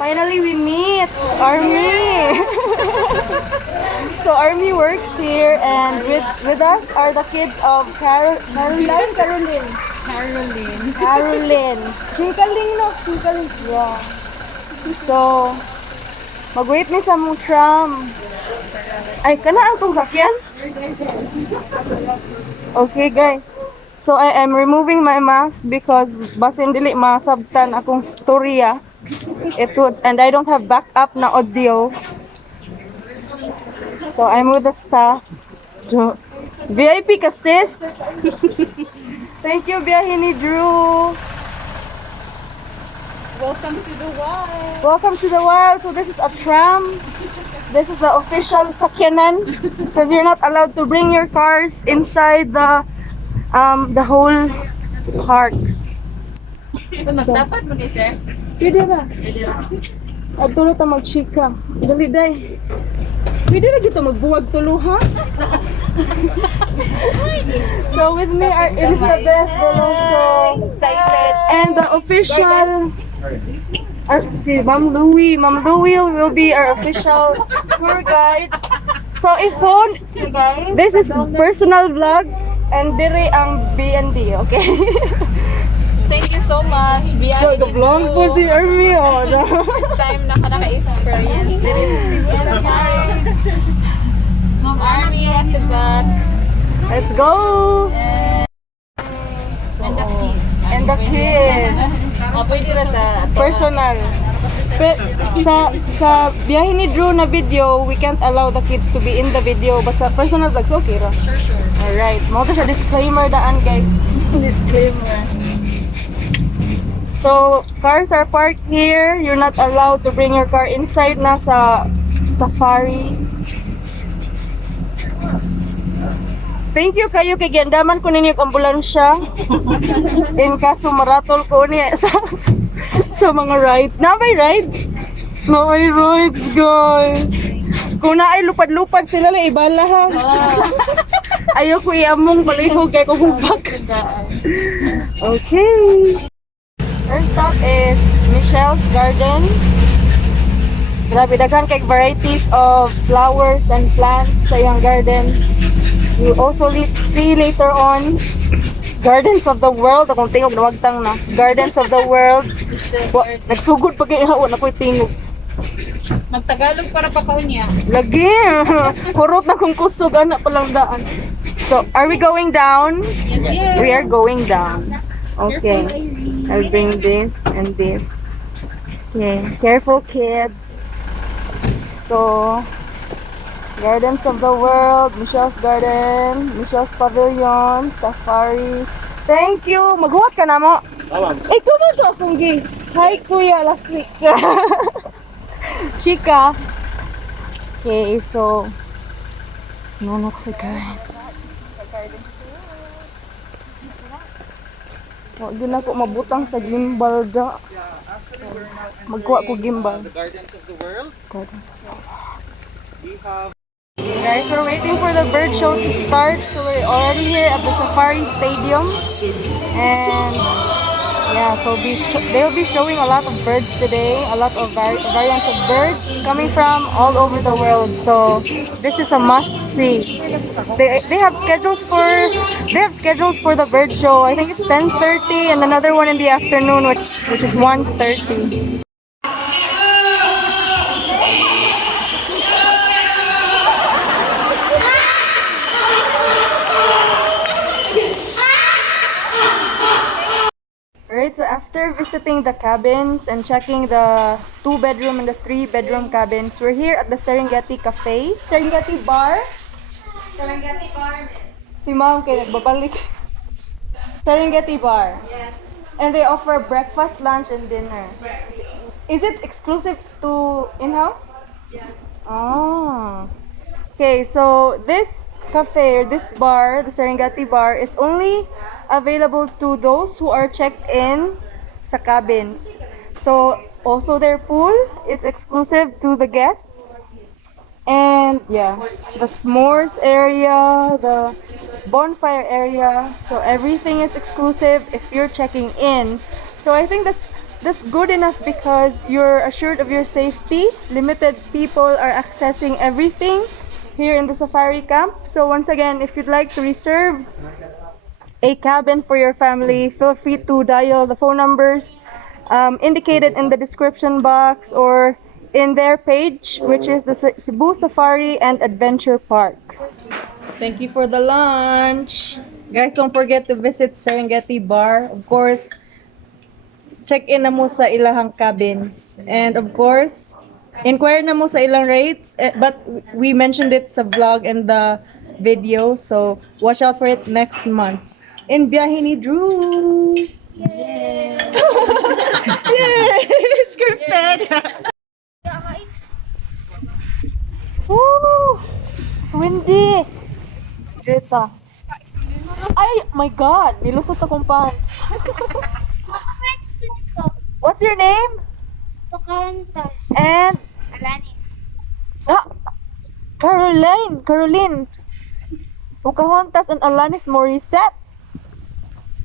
Finally, we meet Army. So Army works here, and with us are the kids of Caroline. Chikaling, no? Chikaling. Yeah. So, mag-wait ni sa mong tram. Ay, kana ang tong sakyan? Okay, guys. So, I am removing my mask because basin dili masabtan akong storya. And I don't have backup na audio. So, I'm with the staff. VIP ka, sis. Thank you, Biyahe ni Drew. Welcome to the wild. Welcome to the wild. So, this is a tram. This is the official sakyanan. Because you're not allowed to bring your cars inside the whole park. Magdapat mo ni sir? Pwede ba? At tulo ta mag-chika. Dali day. Pwede na gito magbuwag tulo, ha? So with me are Elizabeth Veloso and the official si Ma'am Louie. Ma'am Louie will be our official tour guide. So if phone, this is personal vlog and dire ang BND, okay? Thank you so much. Biyahe ni Vlog po si Army, oh. First time nakaka-experience. There is a Cebu safari. Ma'am Army at the back. Let's go! And the kids. And the kids. Pwede na sa Personal. Sa biyahe ni Drew na video, we can't allow the kids to be in the video. But sa personal vlogs, okay ra. Sure. Alright. Mga sa disclaimer daan, guys. Disclaimer. So, cars are parked here. You're not allowed to bring your car inside na sa safari. Thank you kayo kay giandaman ko ninyo yung ambulansya. In kaso maratol ko niya sa mga rides. Na may rides? No may rides, guys. Kung na ay lupad-lupad sila lang ibala, ha. Ayoko iamong palihog kay kumbag. Okay. First stop is Michelle's Garden. Grabe, daghan kay varieties of flowers and plants sa iyang garden. You also see later on Gardens of the World. Akong tingog na wagtang na. Gardens of the World. Nagsugod pag ihawan ako'y tingog. Magtagalog para pa kaunya. Lagi! Hurot na kung kusog, anak palang daan. So, are we going down? Yes. We are going down. Okay. I'll bring this and this. Okay. Careful, kids. So, Gardens of the World, Michelle's Garden, Michelle's Pavilion, Safari. Thank you! Maghuwat ka na mo? Ikaw na to akong gi. Hi, kuya, last week. Chika. Okay, so, nanok sa guys. Wag din ako mabutang sa gimbal da. Magkuha ko gimbal. The Gardens of the World. Gardens of the World. We have Guys, we're waiting for the bird show to start. So we're already here at the Safari Stadium. And yeah, so they'll be showing a lot of birds today. A lot of variants of birds coming from all over the world. So this is a must-see. They have schedules for the bird show. I think it's 10:30 and another one in the afternoon, which is 1:30. Alright, so after visiting the cabins and checking the 2-bedroom and the 3-bedroom cabins, we're here at the Serengeti Cafe. Serengeti Bar? Serengeti Bar. Si Ma'am kayo nagbabalik. Serengeti Bar. Yes. And they offer breakfast, lunch, and dinner. Is it exclusive to in-house? Yes. Ah. Okay, so this cafe or this bar, the Serengeti Bar, is only available to those who are checked in sa cabins. So also their pool, it's exclusive to the guests. And yeah, the s'mores area, the bonfire area, so everything is exclusive if you're checking in. So I think that's that's good enough because you're assured of your safety. Limited people are accessing everything here in the safari camp. So once again, if you'd like to reserve a cabin for your family, feel free to dial the phone numbers indicated in the description box or in their page, which is the Cebu Safari and Adventure Park. Thank you for the lunch. Guys, don't forget to visit Serengeti Bar. Of course, check in na mo sa ilahang cabins. And of course, inquire na mo sa ilang rates. But we mentioned it sa vlog and the video. So, watch out for it next month. In Biyahe ni Drew. Yay! Yay! Scripted! Woo! It's windy! Greta. Ay, my God! Nilusot sa kong pants. What's your name? Pocahontas. And? Alanis. Caroline. Pocahontas and Alanis Morissette.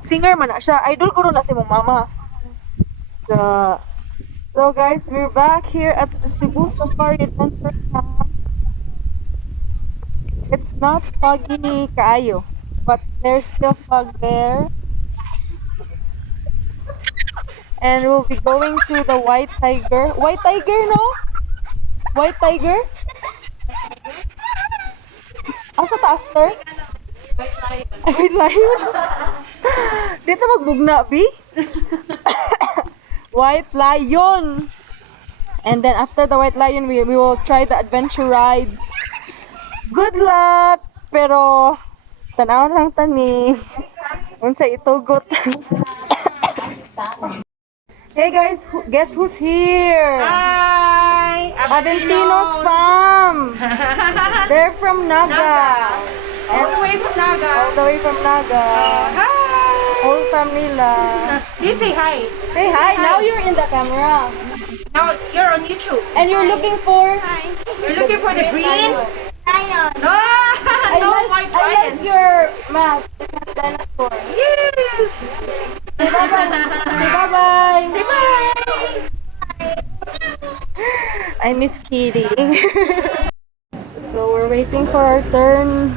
Singer man na siya. Idol ko rin na si mong mama. So guys, we're back here at the Cebu Safari Adventure Camp. It's not foggy kaayo, but there's still fog there. And we'll be going to the White Tiger. White Tiger, no? White Tiger? Asa ta after? White lion. White Lion? Dito magbugna, B? White Lion! And then after the White Lion, we will try the adventure rides. Good luck! Pero, tanaw lang tani. Unsa itugot. Hey guys, guess who's here? Hi! Aventinos fam! They're from Naga. All the way from Naga. All the way from Naga. Hi! Whole famila. You say hi. Say hi. Now you're in the camera. Now you're on YouTube. And you're looking for? You're looking for the green? Lion. No! No white I lion. like your mask. It has dinosaur. Yes! Say bye-bye. Say bye-bye. Say bye! I miss Kitty. So we're waiting for our turn.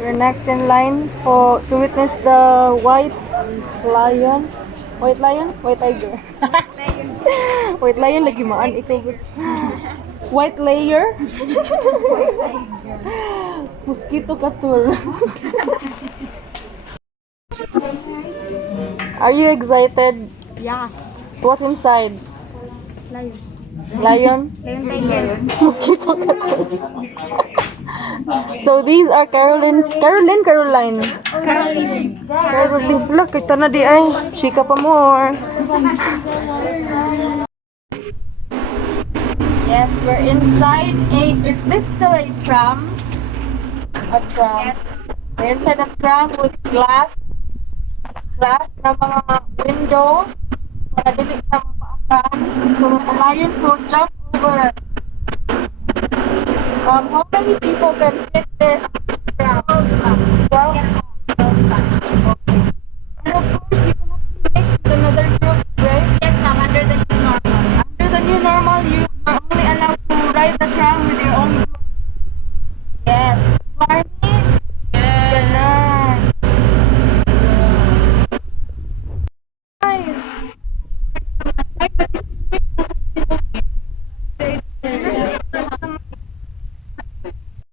We're next in line to witness the white lion. White lion? White tiger. White lion lagi maan ikaw. White layer? Mosquito katul. Are you excited? Yes. What's inside? Lion. Lion? Lion tiger. Mosquito katul. So these are Caroline. Caroline. Caroline. Look, kita na di ay. Chika pa more. Yes, we're inside a... Is this still a tram? A tram. Yes. We're inside a tram with glass na mga windows para dili ka mapaakan. So the lions will jump over. How many people can fit this